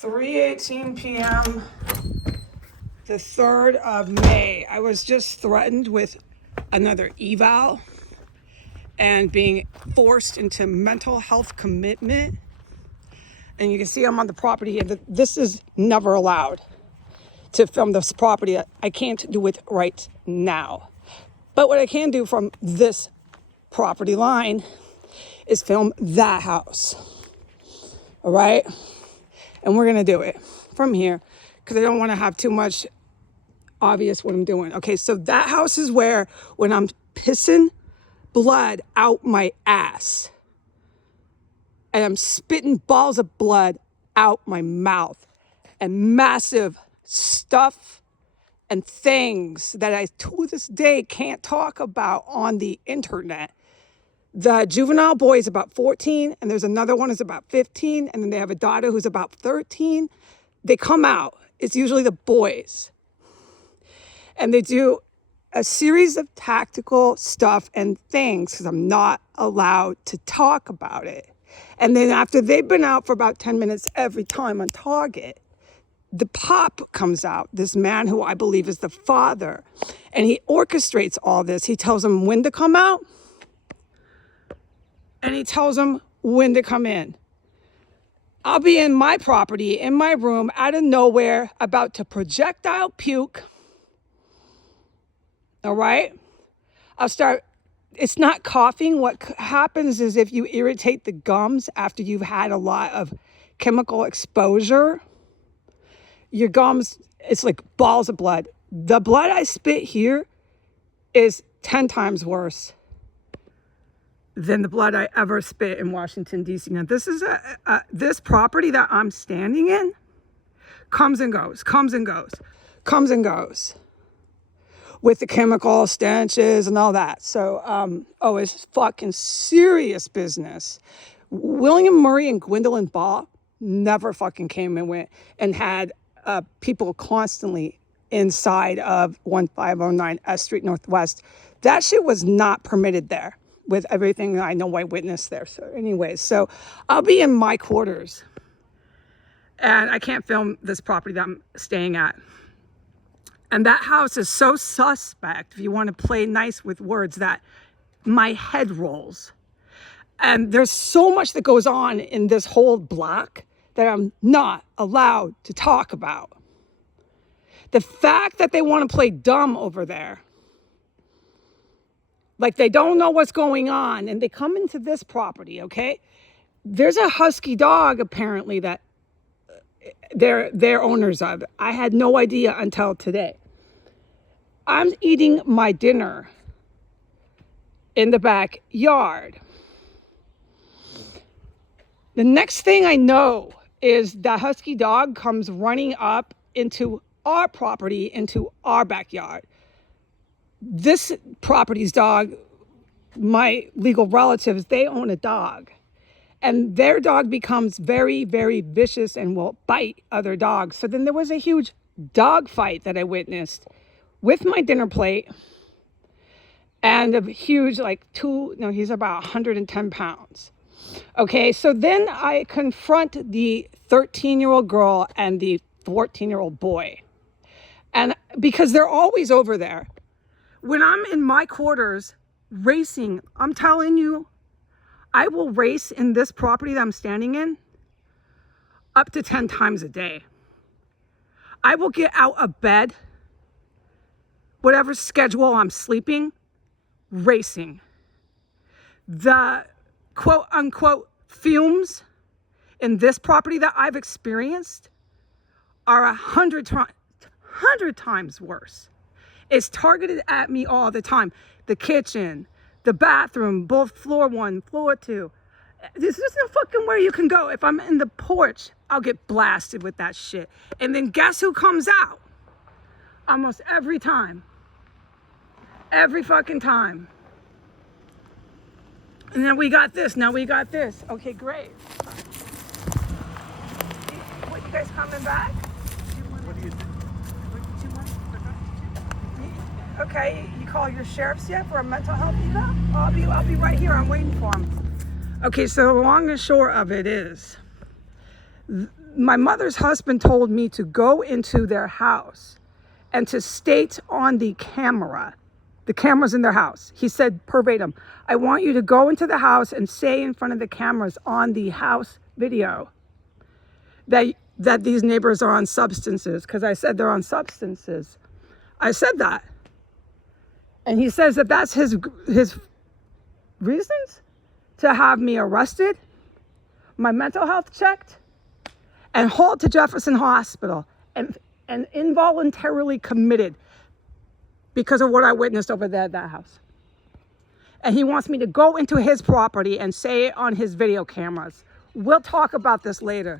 3:18 p.m. the 3rd of May. I was just threatened with another eval and being forced into mental health commitment. And you can see I'm on the property here. This is never allowed to film this property. I can't do it right now. But what I can do from this property line is film that house. All right? And we're gonna do it from here because I don't want to have too much obvious what I'm doing. Okay, so that house is where when I'm pissing blood out my ass and I'm spitting balls of blood out my mouth and massive stuff and things that I to this day can't talk about on the internet. The juvenile boy is about 14, and there's another one who's about 15, and then they have a daughter who's about 13. They come out. It's usually the boys. And they do a series of tactical stuff and things because I'm not allowed to talk about it. And then after they've been out for about 10 minutes every time on target, the pop comes out, this man who I believe is the father, and he orchestrates all this. He tells them when to come out, and he tells them when to come in. I'll be in my property, in my room, out of nowhere, about to projectile puke. All right? I'll start, it's not coughing. What happens is if you irritate the gums after you've had a lot of chemical exposure, your gums, it's like balls of blood. The blood I spit here is 10 times worse than the blood I ever spit in Washington, D.C. Now, this is this property that I'm standing in comes and goes, comes and goes, comes and goes with the chemical stenches and all that. So, it's fucking serious business. William Murray and Gwendolyn Ball never fucking came and went and had people constantly inside of 1509 S Street Northwest. That shit was not permitted there. With everything that I know I witnessed there. So anyways, so I'll be in my quarters and I can't film this property that I'm staying at. And that house is so suspect, if you want to play nice with words, that my head rolls. And there's so much that goes on in this whole block that I'm not allowed to talk about. The fact that they want to play dumb over there, like they don't know what's going on, and they come into this property, okay? There's a husky dog, apparently, that they're owners of. I had no idea until today. I'm eating my dinner in the backyard. The next thing I know is the husky dog comes running up into our property, into our backyard. This property's dog, my legal relatives, they own a dog. And their dog becomes very, very vicious and will bite other dogs. So then there was a huge dog fight that I witnessed with my dinner plate. And a huge, he's about 110 pounds. Okay, so then I confront the 13-year-old girl and the 14-year-old boy. And because they're always over there. When I'm in my quarters racing, I'm telling you, I will race in this property that I'm standing in up to 10 times a day. I will get out of bed, whatever schedule I'm sleeping, racing. The quote unquote fumes in this property that I've experienced are 100 times worse. It's targeted at me all the time. The kitchen, the bathroom, both floor 1, floor 2. There's just no fucking where you can go. If I'm in the porch, I'll get blasted with that shit. And then guess who comes out? Almost every time. Every fucking time. And then we got this. Now we got this. Okay, great. What, you guys coming back? What do you think? Okay, you call your sheriffs yet for a mental health eval? I'll be right here. I'm waiting for them. Okay, so the long and short of it is, my mother's husband told me to go into their house and to state on the cameras in their house. He said verbatim, I want you to go into the house and say in front of the cameras on the house video that these neighbors are on substances, because I said they're on substances. I said that. And he says that that's his reasons to have me arrested, my mental health checked, and hauled to Jefferson Hospital and involuntarily committed because of what I witnessed over there at that house. And he wants me to go into his property and say it on his video cameras. We'll talk about this later.